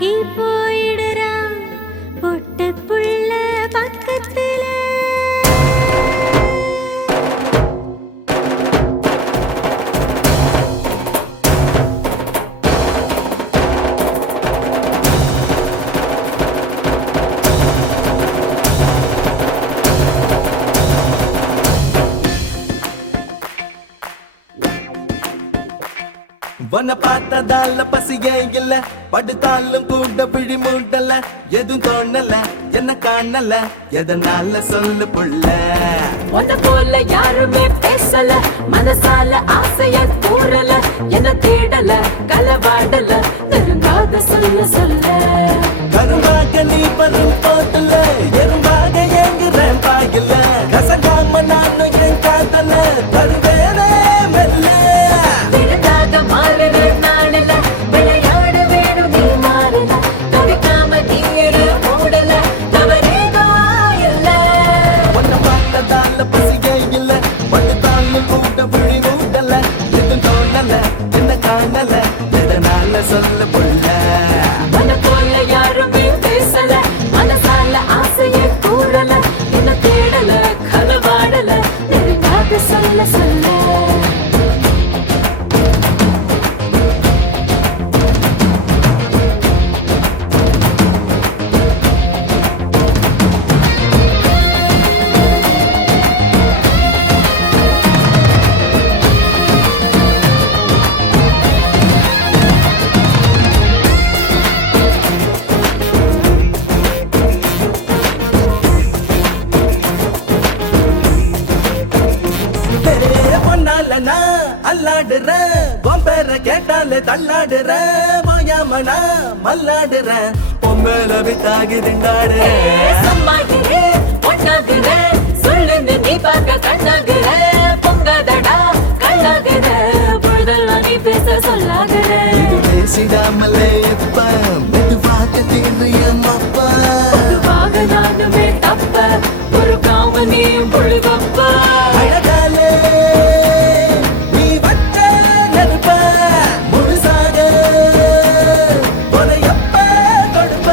பழகி போயிடுறான் பொட்ட புள்ள பக்கத்துல. வன பார்த்ததால பசியே இல்ல, படுத்தாலும் கூட விழி மூடல, எதுவும் தோணல என்ன காணல, எதனால சொல்லு புள்ள. உன்ன போல யாருமே பேசல, மனசால ஆசைய கூறல, என்ன தேடல களவாடல, நெருங்காத சொல்ல சொல்ல. கரும்பாக நீ வரும் போதுல, எறும்பாக எங்குறேன் பாயில, கசங்காம நானும் என் காதல தருவேனே மெல்ல. விருதாக மாறுற நாடல, விளையாட வேணும் நீ மாறல, தவிக்காம நீரு மூடல, தவறேதோ இல்ல. உன்ன பார்த்ததால பசியே இல்ல, படுத்தாலும் கூட விழி மூடல, எதுவும் தோணல என்ன காணல, எதனால சொல்லு புள்ள. உன்ன போல யாருமே பேசல, மனசால ஆசைய கூறல, என்ன தேடல களவாடல, நெருங்காத சொல்ல சொல்ல. அல்லாடுறேன் உன் பேர கேட்டாலே தள்ளாடுறேன், மாயாமனா மல்லாடுறேன் உன் மேல வித்தாகி திண்டாடுறேன். சம்மாகிறே ஒன்னாகிறே சொல்லுன்னு நீ பார்க்க கண்ணாகிற, பொங்காதடா கண்ணாகிற, பொழுதெல்லாம் நீ பேச சொல்லாகிற. இது பேசிடாமலே எப்ப மெதுவாக தீர்றியம்மாப்பா, பொதுவாக நானுமே தப்ப ஒரு காம நீயும் பொழுவப்ப. அழகாலே நீ வச்ச நெருப்ப முழுசாக உதையப்ப கொடுப்ப.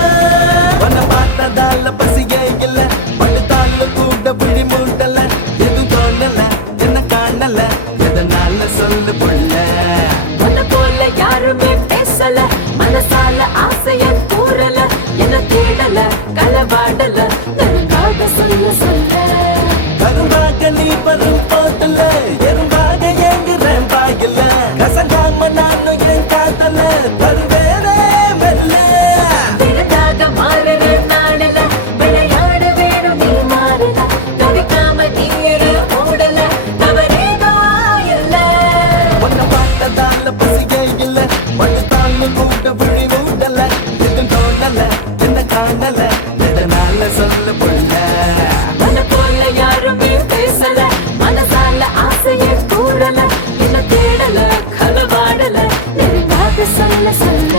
உன்னை பார்த்ததால பசியே இல்ல, படுத்தாலும் கூட விழி மூடல, எதுவும் தோணல என்ன காணல, எதனால சொல்லு புள்ள. உன்ன போல யாருமே பேசல, மனசால ஆசைய கூறல, என்ன தேடல களவாடல, நெருங்காத சொல்ல சொல்ல. கரும்பாக நீ வரும் போதுல, எறும்பாக எங்குறேன் பாயில, கசங்காம நானும் என் காதல தருவேனே மெல்ல. விருதாக மாறுற நாடல, விளையாட வேணும் நீ மாறல, தவிக்காம நீரு மூடல, தவறேதோ இல்ல. உன்னை பார்த்ததால பசியே இல்ல, படுத்தாலும் கூட விழி மூடல, எதுவும் தோணல என்ன காணல, எதனால சொல்லு புள்ள. உன்ன போல யாருமே பேசல, மனசால ஆசைய கூறல, என்ன தேடல களவாடல, நெருங்காத சொல்ல சொல்ல.